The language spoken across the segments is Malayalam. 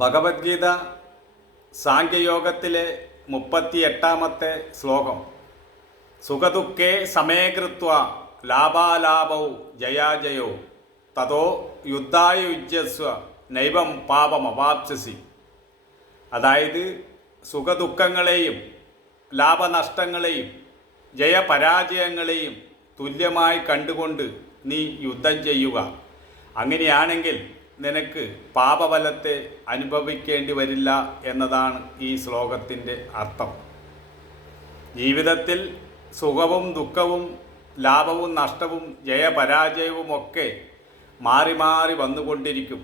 ഭഗവത്ഗീത സാഖ്യയോഗത്തിലെ 38-ാമത്തെ ശ്ലോകം. സുഖദുഃഖേ സമേകൃത്വ ലാഭാലാഭൗ ജയാജയോ തതോ യുദ്ധായ യുജ്യസ്വ നൈവം പാപമവാപ്സ്യസി. അതായത് സുഖദുഃഖങ്ങളെയും ലാഭനഷ്ടങ്ങളെയും ജയപരാജയങ്ങളെയും തുല്യമായി കണ്ടുകൊണ്ട് നീ യുദ്ധം ചെയ്യുക. അങ്ങനെയാണെങ്കിൽ നിനക്ക് പാപഫലത്തെ അനുഭവിക്കേണ്ടി വരില്ല എന്നതാണ് ഈ ശ്ലോകത്തിൻ്റെ അർത്ഥം. ജീവിതത്തിൽ സുഖവും ദുഃഖവും ലാഭവും നഷ്ടവും ജയപരാജയവുമൊക്കെ മാറി മാറി വന്നുകൊണ്ടിരിക്കും.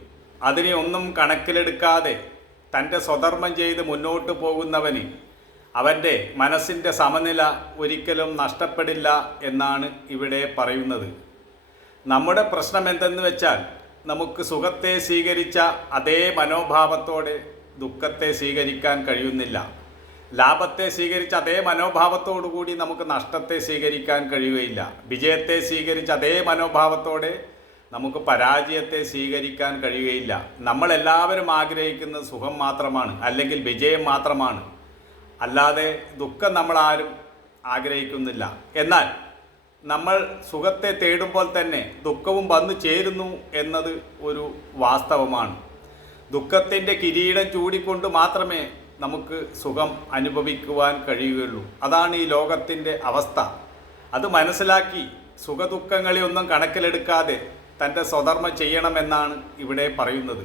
അതിനെ ഒന്നും കണക്കിലെടുക്കാതെ തൻ്റെ സ്വധർമ്മം ചെയ്ത് മുന്നോട്ട് പോകുന്നവന് അവൻ്റെ മനസ്സിൻ്റെ സമനില ഒരിക്കലും നഷ്ടപ്പെടില്ല എന്നാണ് ഇവിടെ പറയുന്നത്. നമ്മുടെ പ്രശ്നം എന്തെന്ന് വെച്ചാൽ, നമുക്ക് സുഖത്തെ സ്വീകരിച്ച അതേ മനോഭാവത്തോടെ ദുഃഖത്തെ സ്വീകരിക്കാൻ കഴിയുന്നില്ല. ലാഭത്തെ സ്വീകരിച്ച അതേ മനോഭാവത്തോടു കൂടി നമുക്ക് നഷ്ടത്തെ സ്വീകരിക്കാൻ കഴിയുകയില്ല. വിജയത്തെ സ്വീകരിച്ച അതേ മനോഭാവത്തോടെ നമുക്ക് പരാജയത്തെ സ്വീകരിക്കാൻ കഴിയുകയില്ല. നമ്മളെല്ലാവരും ആഗ്രഹിക്കുന്നത് സുഖം മാത്രമാണ്, അല്ലെങ്കിൽ വിജയം മാത്രമാണ്. അല്ലാതെ ദുഃഖം നമ്മളാരും ആഗ്രഹിക്കുന്നില്ല. എന്നാൽ നമ്മൾ സുഖത്തെ തേടുമ്പോൾ തന്നെ ദുഃഖവും വന്നു ചേരുന്നു എന്നത് ഒരു വാസ്തവമാണ്. ദുഃഖത്തിൻ്റെ കിരീടം ചൂടിക്കൊണ്ട് മാത്രമേ നമുക്ക് സുഖം അനുഭവിക്കുവാൻ കഴിയുകയുള്ളൂ. അതാണ് ഈ ലോകത്തിൻ്റെ അവസ്ഥ. അത് മനസ്സിലാക്കി സുഖദുഃഖങ്ങളെ ഒന്നും കണക്കിലെടുക്കാതെ തൻ്റെ സ്വധർമ്മം ചെയ്യണമെന്നാണ് ഇവിടെ പറയുന്നത്.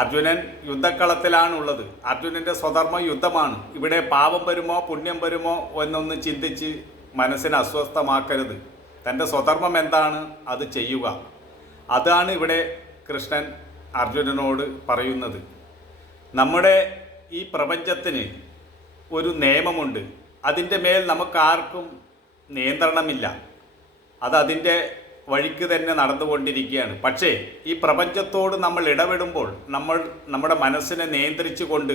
അർജുനൻ യുദ്ധക്കളത്തിലാണുള്ളത്. അർജുനൻ്റെ സ്വധർമ്മം യുദ്ധമാണ്. ഇവിടെ പാപം വരുമോ പുണ്യം വരുമോ എന്നൊന്ന് ചിന്തിച്ച് മനസ്സിനെ അസ്വസ്ഥമാക്കരുത്. തൻ്റെ സ്വധർമ്മം എന്താണ് അത് ചെയ്യുക. അതാണ് ഇവിടെ കൃഷ്ണൻ അർജുനനോട് പറയുന്നത്. നമ്മുടെ ഈ പ്രപഞ്ചത്തിന് ഒരു നിയമമുണ്ട്. അതിൻ്റെ മേൽ നമുക്കാർക്കും നിയന്ത്രണമില്ല. അതതിൻ്റെ വഴിക്ക് തന്നെ നടന്നുകൊണ്ടിരിക്കുകയാണ്. പക്ഷേ ഈ പ്രപഞ്ചത്തോട് നമ്മൾ ഇടപെടുമ്പോൾ നമ്മുടെ മനസ്സിനെ നിയന്ത്രിച്ചു കൊണ്ട്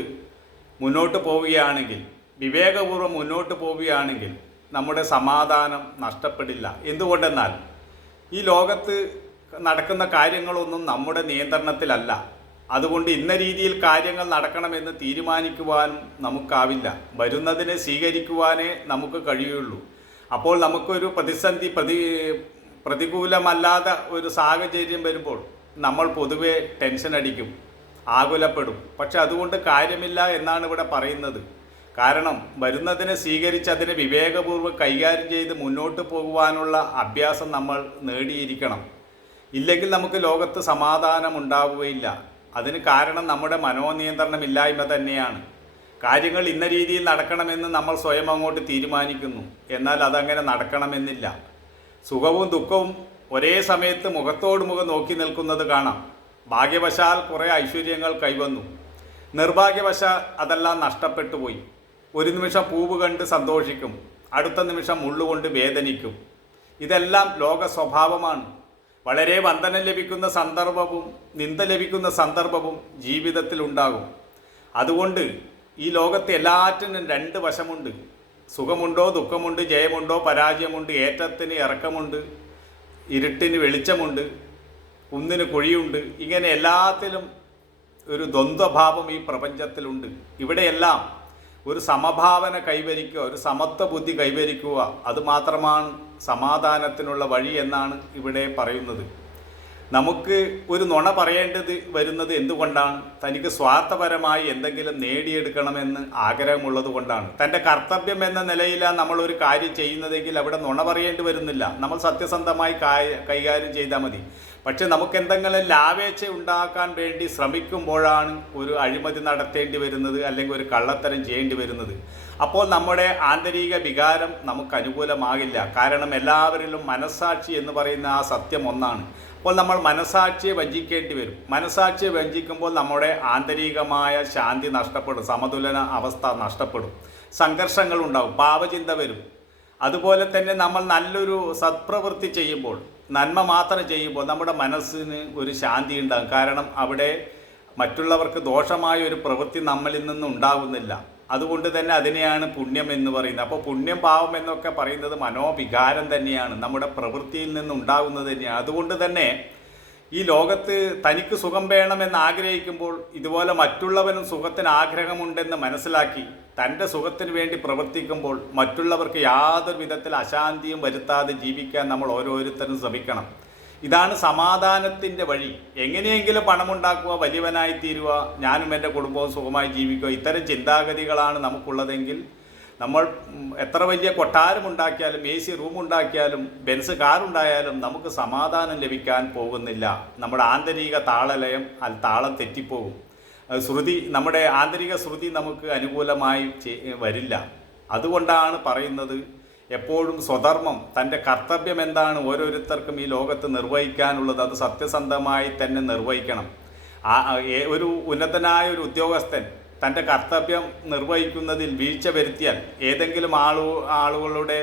മുന്നോട്ട് പോവുകയാണെങ്കിൽ, വിവേകപൂർവ്വം മുന്നോട്ട് പോവുകയാണെങ്കിൽ നമ്മുടെ സമാധാനം നഷ്ടപ്പെടില്ല. എന്തുകൊണ്ടെന്നാൽ ഈ ലോകത്ത് നടക്കുന്ന കാര്യങ്ങളൊന്നും നമ്മുടെ നിയന്ത്രണത്തിലല്ല. അതുകൊണ്ട് ഇന്ന രീതിയിൽ കാര്യങ്ങൾ നടക്കണമെന്ന് തീരുമാനിക്കുവാനും നമുക്കാവില്ല. വരുന്നതിനെ സ്വീകരിക്കുവാനേ നമുക്ക് കഴിയുള്ളൂ. അപ്പോൾ നമുക്കൊരു പ്രതികൂലമല്ലാത്ത ഒരു സാഹചര്യം വരുമ്പോൾ നമ്മൾ പൊതുവെ ടെൻഷൻ അടിക്കും, ആകുലപ്പെടും. പക്ഷെ അതുകൊണ്ട് കാര്യമില്ല എന്നാണ് ഇവിടെ പറയുന്നത്. കാരണം വരുന്നതിനെ സ്വീകരിച്ച് അതിനെ വിവേകപൂർവ്വം കൈകാര്യം ചെയ്ത് മുന്നോട്ട് പോകുവാനുള്ള അഭ്യാസം നമ്മൾ നേടിയിരിക്കണം. ഇല്ലെങ്കിൽ നമുക്ക് ലോകത്ത് സമാധാനം ഉണ്ടാവുകയില്ല. അതിന് കാരണം നമ്മുടെ മനോനിയന്ത്രണമില്ലായ്മ തന്നെയാണ്. കാര്യങ്ങൾ ഇന്ന രീതിയിൽ നടക്കണമെന്ന് നമ്മൾ സ്വയം അങ്ങോട്ട് തീരുമാനിക്കുന്നു. എന്നാൽ അതങ്ങനെ നടക്കണമെന്നില്ല. സുഖവും ദുഃഖവും ഒരേ സമയത്ത് മുഖത്തോട് മുഖം നോക്കി നിൽക്കുന്നത് കാണാം. ഭാഗ്യവശാൽ കുറേ ഐശ്വര്യങ്ങൾ കൈവന്നു, നിർഭാഗ്യവശാൽ അതെല്ലാം നഷ്ടപ്പെട്ടു പോയി. ഒരു നിമിഷം പൂവ് കണ്ട് സന്തോഷിക്കും, അടുത്ത നിമിഷം മുള്ളുകൊണ്ട് വേദനിക്കും. ഇതെല്ലാം ലോക സ്വഭാവമാണ്. വളരെ വന്ദനം ലഭിക്കുന്ന സന്ദർഭവും നിന്ദ ലഭിക്കുന്ന സന്ദർഭവും ജീവിതത്തിലുണ്ടാകും. അതുകൊണ്ട് ഈ ലോകത്തെ എല്ലാറ്റിനും രണ്ട് വശമുണ്ട്. സുഖമുണ്ടോ ദുഃഖമുണ്ട്, ജയമുണ്ടോ പരാജയമുണ്ട്, ഏറ്റത്തിന് ഇറക്കമുണ്ട്, ഇരുട്ടിന് വെളിച്ചമുണ്ട്, കുന്നിന് കുഴിയുണ്ട്. ഇങ്ങനെ എല്ലാത്തിലും ഒരു ദ്വന്ദ്വഭാവം ഈ പ്രപഞ്ചത്തിലുണ്ട്. ഇവിടെയെല്ലാം ഒരു സമഭാവന കൈവരിക്കുക, ഒരു സമത്വ ബുദ്ധി കൈവരിക്കുക, അതുമാത്രമാണ് സമാധാനത്തിനുള്ള വഴി എന്നാണ് ഇവിടെ പറയുന്നത്. നമുക്ക് ഒരു നുണ പറയേണ്ടത് വരുന്നത് എന്തുകൊണ്ടാണ്? തനിക്ക് സ്വാർത്ഥപരമായി എന്തെങ്കിലും നേടിയെടുക്കണമെന്ന് ആഗ്രഹമുള്ളത് കൊണ്ടാണ്. തൻ്റെ കർത്തവ്യം എന്ന നിലയിലാണ് നമ്മളൊരു കാര്യം ചെയ്യുന്നതെങ്കിൽ അവിടെ നുണ പറയേണ്ടി വരുന്നില്ല. നമ്മൾ സത്യസന്ധമായി കൈകാര്യം ചെയ്താൽ മതി. പക്ഷെ നമുക്ക് എന്തെങ്കിലും ലാഭേച്ഛ ഉണ്ടാക്കാൻ വേണ്ടി ശ്രമിക്കുമ്പോഴാണ് ഒരു അഴിമതി നടത്തേണ്ടി വരുന്നത്, അല്ലെങ്കിൽ ഒരു കള്ളത്തരം ചെയ്യേണ്ടി വരുന്നത്. അപ്പോൾ നമ്മുടെ ആന്തരിക വികാരം നമുക്ക് അനുകൂലമാകില്ല. കാരണം എല്ലാവരിലും മനസ്സാക്ഷി എന്ന് പറയുന്ന ആ സത്യം ഒന്നാണ്. അപ്പോൾ നമ്മൾ മനസ്സാക്ഷിയെ വഞ്ചിക്കേണ്ടി വരും. മനസ്സാക്ഷിയെ വഞ്ചിക്കുമ്പോൾ നമ്മുടെ ആന്തരികമായ ശാന്തി നഷ്ടപ്പെടും, സമതുലന അവസ്ഥ നഷ്ടപ്പെടും, സംഘർഷങ്ങളുണ്ടാവും, പാപചിന്ത വരും. അതുപോലെ തന്നെ നമ്മൾ നല്ലൊരു സത്പ്രവൃത്തി ചെയ്യുമ്പോൾ, നന്മ മാത്രം ചെയ്യുമ്പോൾ നമ്മുടെ മനസ്സിന് ഒരു ശാന്തി ഉണ്ടാകും. കാരണം അവിടെ മറ്റുള്ളവർക്ക് ദോഷമായ ഒരു പ്രവൃത്തി നമ്മളിൽ നിന്നും ഉണ്ടാകുന്നില്ല. അതുകൊണ്ട് തന്നെ അതിനെയാണ് പുണ്യം എന്ന് പറയുന്നത്. അപ്പോൾ പുണ്യം പാവം എന്നൊക്കെ പറയുന്നത് മനോവികാരം തന്നെയാണ്, നമ്മുടെ പ്രവൃത്തിയിൽ നിന്നുണ്ടാകുന്നത് തന്നെയാണ്. അതുകൊണ്ട് തന്നെ ഈ ലോകത്ത് തനിക്ക് സുഖം വേണമെന്ന് ആഗ്രഹിക്കുമ്പോൾ ഇതുപോലെ മറ്റുള്ളവനും സുഖത്തിന് ആഗ്രഹമുണ്ടെന്ന് മനസ്സിലാക്കി തൻ്റെ സുഖത്തിന് വേണ്ടി പ്രവർത്തിക്കുമ്പോൾ മറ്റുള്ളവർക്ക് യാതൊരു വിധത്തിൽ അശാന്തിയും വരുത്താതെ ജീവിക്കാൻ നമ്മൾ ഓരോരുത്തരും ശ്രമിക്കണം. ഇതാണ് സമാധാനത്തിൻ്റെ വഴി. എങ്ങനെയെങ്കിലും പണമുണ്ടാക്കുക, വലിയവനായി തീരുക, ഞാനും എൻ്റെ കുടുംബവും സുഖമായി ജീവിക്കുക, ഇത്തരം ചിന്താഗതികളാണ് നമുക്കുള്ളതെങ്കിൽ നമ്മൾ എത്ര വലിയ കൊട്ടാരമുണ്ടാക്കിയാലും AC റൂമുണ്ടാക്കിയാലും ബെൻസ് കാറുണ്ടായാലും നമുക്ക് സമാധാനം ലഭിക്കാൻ പോകുന്നില്ല. നമ്മുടെ ആന്തരിക താളലയം താളം തെറ്റിപ്പോകും. നമ്മുടെ ആന്തരിക ശ്രുതി നമുക്ക് അനുകൂലമായി വരില്ല. അതുകൊണ്ടാണ് പറയുന്നത്, എപ്പോഴും സ്വധർമ്മം, തൻ്റെ കർത്തവ്യം എന്താണ് ഓരോരുത്തർക്കും ഈ ലോകത്ത് നിർവഹിക്കാനുള്ളത് അത് സത്യസന്ധമായി തന്നെ നിർവഹിക്കണം. ഒരു ഉന്നതനായ ഒരു ഉദ്യോഗസ്ഥൻ തൻ്റെ കർത്തവ്യം നിർവഹിക്കുന്നതിൽ വീഴ്ച വരുത്തിയാൽ, ഏതെങ്കിലും ആളുകളുടെ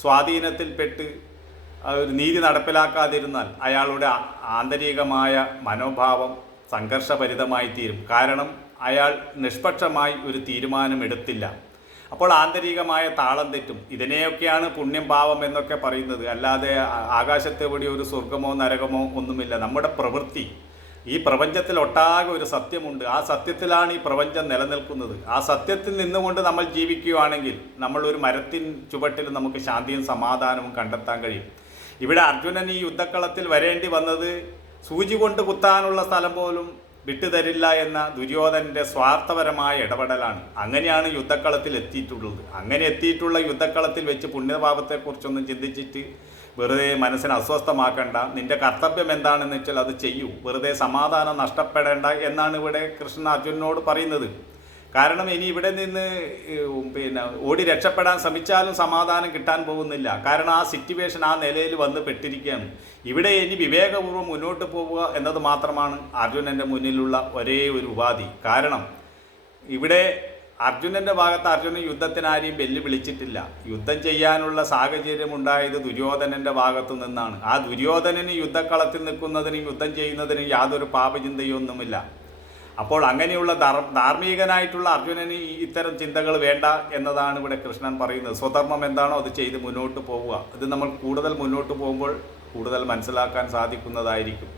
സ്വാധീനത്തിൽപ്പെട്ട് ഒരു നീതി നടപ്പിലാക്കാതിരുന്നാൽ അയാളുടെ ആന്തരികമായ മനോഭാവം സംഘർഷഭരിതമായി തീരും. കാരണം അയാൾ നിഷ്പക്ഷമായി ഒരു തീരുമാനമെടുത്തില്ല. അപ്പോൾ ആന്തരികമായ താളം തെറ്റും. ഇതിനെയൊക്കെയാണ് പുണ്യം പാവം എന്നൊക്കെ പറയുന്നത്. അല്ലാതെ ആകാശത്തെവിടെ ഒരു സ്വർഗമോ നരകമോ ഒന്നുമില്ല. നമ്മുടെ പ്രവൃത്തി, ഈ പ്രപഞ്ചത്തിൽ ഒട്ടാകെ ഒരു സത്യമുണ്ട്. ആ സത്യത്തിലാണ് ഈ പ്രപഞ്ചം നിലനിൽക്കുന്നത്. ആ സത്യത്തിൽ നിന്നുകൊണ്ട് നമ്മൾ ജീവിക്കുകയാണെങ്കിൽ നമ്മൾ ഒരു മരത്തിൻ ചുവട്ടിൽ നമുക്ക് ശാന്തിയും സമാധാനവും കണ്ടെത്താൻ കഴിയും. ഇവിടെ അർജുനൻ ഈ യുദ്ധക്കളത്തിൽ വരേണ്ടി വന്നത് സൂചി കൊണ്ട് കുത്താനുള്ള സ്ഥലം പോലും വിട്ടുതരില്ല എന്ന ദുര്യോധനൻ്റെ സ്വാർത്ഥപരമായ ഇടപെടലാണ്. അങ്ങനെയാണ് യുദ്ധക്കളത്തിൽ എത്തിയിട്ടുള്ളത്. അങ്ങനെ എത്തിയിട്ടുള്ള യുദ്ധക്കളത്തിൽ വെച്ച് പുണ്യപാപത്തെക്കുറിച്ചൊന്നും ചിന്തിച്ചിട്ട് വെറുതെ മനസ്സിനെ അസ്വസ്ഥമാക്കണ്ട. നിന്റെ കർത്തവ്യം എന്താണെന്ന് വെച്ചാൽ അത് ചെയ്യൂ. വെറുതെ സമാധാനം നഷ്ടപ്പെടേണ്ട എന്നാണ് ഇവിടെ കൃഷ്ണൻ അർജുനനോട് പറയുന്നത്. കാരണം ഇനി ഇവിടെ നിന്ന് ഓടി രക്ഷപ്പെടാൻ ശ്രമിച്ചാലും സമാധാനം കിട്ടാൻ പോകുന്നില്ല. കാരണം ആ സിറ്റുവേഷൻ ആ നിലയിൽ വന്ന് പെട്ടിരിക്കുകയാണ്. ഇവിടെ ഇനി വിവേകപൂർവ്വം മുന്നോട്ട് പോവുക എന്നത് മാത്രമാണ് അർജുനൻ്റെ മുന്നിലുള്ള ഒരേ ഒരു ഉപാധി. കാരണം ഇവിടെ അർജുനൻ്റെ ഭാഗത്ത് അർജുനൻ യുദ്ധത്തിനാരെയും വെല്ലുവിളിച്ചിട്ടില്ല. യുദ്ധം ചെയ്യാനുള്ള സാഹചര്യം ഉണ്ടായത് ദുര്യോധനൻ്റെ ഭാഗത്തു നിന്നാണ്. ആ ദുര്യോധനന് യുദ്ധക്കളത്തിൽ നിൽക്കുന്നതിനും യുദ്ധം ചെയ്യുന്നതിനും യാതൊരു പാപചിന്തയൊന്നുമില്ല. അപ്പോൾ അങ്ങനെയുള്ള ധാർമ്മികനായിട്ടുള്ള അർജുനന് ഇത്തരം ചിന്തകൾ വേണ്ട എന്നതാണ് ഇവിടെ കൃഷ്ണൻ പറയുന്നത്. സ്വധർമ്മം എന്താണോ അത് ചെയ്ത് മുന്നോട്ട് പോവുക. ഇത് നമ്മൾ കൂടുതൽ മുന്നോട്ട് പോകുമ്പോൾ കൂടുതൽ മനസ്സിലാക്കാൻ സാധിക്കുന്നതായിരിക്കും.